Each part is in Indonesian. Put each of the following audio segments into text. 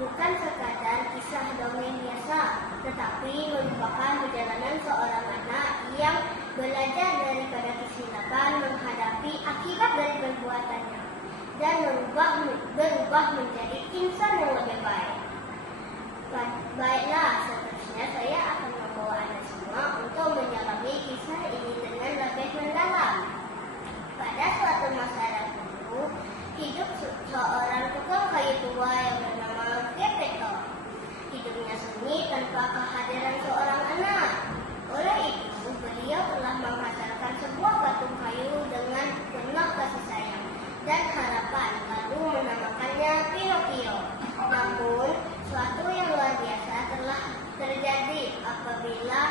bukan sekadar kisah dongeng biasa, tetapi merupakan perjalanan seorang anak yang belajar daripada kesilapan menghadapi akibat dari perbuatannya dan berubah menjadi insan yang lebih baik. Baiklah, seterusnya saya akan membawa Anda semua untuk menyelami kisah ini dengan lebih mendalam. Pada suatu masa dahulu, hidup seorang tukang kayu tua yang bernama Gepetto. Hidupnya sunyi tanpa kehadiran seorang anak. Oleh itu, beliau telah menghasilkan sebuah patung kayu dengan penuh kasih sayang dan harapan, lalu menamakannya Pinocchio. Namun, suatu yang luar biasa telah terjadi apabila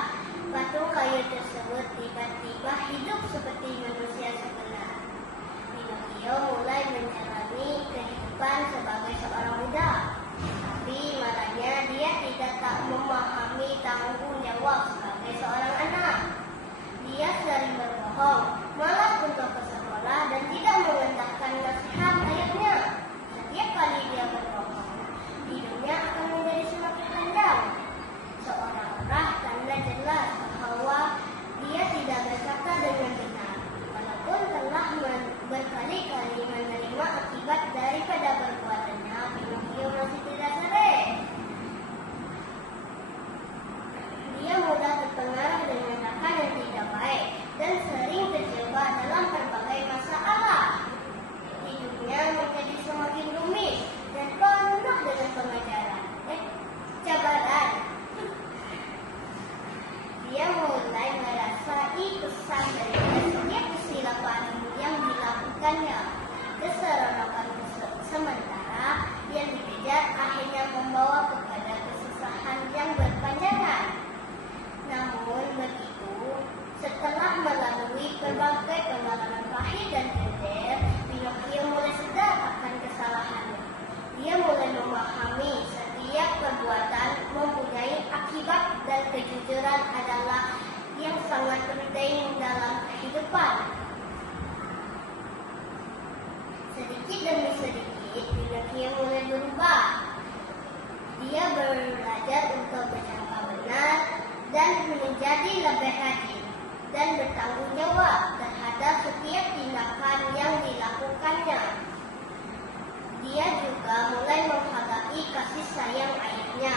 patung kayu tersebut tiba-tiba hidup seperti manusia sebenar. Pinocchio mulai menjalani kehidupan sebagai seorang budak, tapi malahnya dia tak memahami tanggung jawab sebagai seorang anak. Dia sering berbohong, malas untuk ke sekolah dan tidak mendengarkan nasihat ayahnya. Setiap kali dia berbohong, hidupnya akan menjadi semakin panjang. Seolah-olah tanda jelas bahwa dia tidak berkata dengan benar, walaupun telah berkali-kali menerima akibat daripada perbuatannya. Pinocchio masih tidak sereh. Dia mudah terpengaruh dengan rakan yang tidak baik dan sering terjebak dalam berbagai masalah. Hidupnya menjadi semakin rumit dan penuh dengan cabaran. Dia mulai merasai kesan dari setiap kesilapan yang dilakukannya. Keseronokan sementara yang dikejar akhirnya membawa kepada kesusahan yang berpanjangan. Namun begitu, setelah melalui berbagai pengalaman pahit dan getir, Pinocchio mulai sadar akan kesalahannya. Dia mulai memahami setiap perbuatan mempunyai akibat dan kejujuran adalah yang sangat penting dalam kehidupan. Sedikit demi sedikit, Pinocchio mulai berubah. Dia belajar untuk bercakap benar dan menjadi lebih rajin dan bertanggung jawab terhadap setiap tindakan yang dilakukannya. Dia juga mulai menghargai kasih sayang ayahnya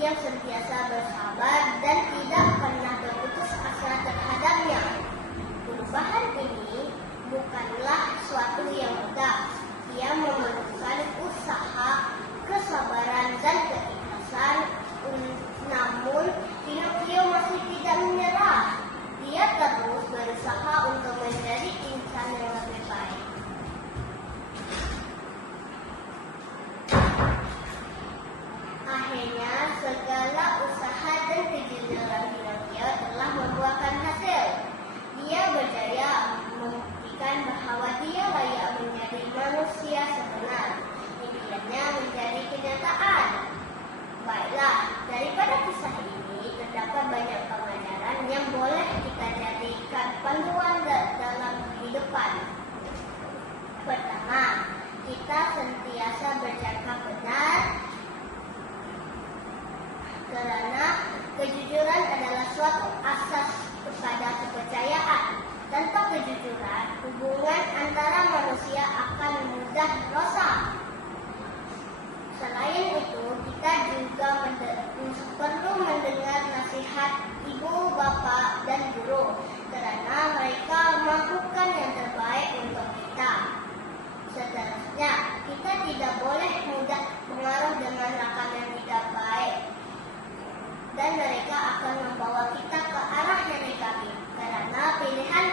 yang sentiasa bersabar dan tidak pernah berputus asa terhadapnya. Perubahan ini bukanlah suatu yang mudah. Dia memerlukan usaha, kesabaran, dan keikhlasan. Namun, Pinocchio masih tidak menyerah. Dia terus berusaha untuk menjadi insan yang lebih baik. Akhirnya, segala usaha dan kejujuran Pinocchio telah membuahkan hasil. Dia berjaya membuktikan bahwa dia layak menjadi manusia sebenar. Impiannya menjadi kenyataan. Baiklah, daripada kisah ini terdapat banyak pengajaran yang boleh kita jadikan panduan dalam kehidupan. Pertama, kita sentiasa bercakap benar karena kejujuran adalah suatu asas kepada kepercayaan. Tanpa kejujuran, hubungan antara manusia akan mudah rosak. Selain itu, kita juga perlu mendengar nasihat ibu, bapak, dan guru karena mereka melakukan yang terbaik untuk kita. Seterusnya, kita tidak boleh mudah pengaruh dengan rakan yang tidak baik dan mereka akan membawa kita ke arah yang negatif karena pilihan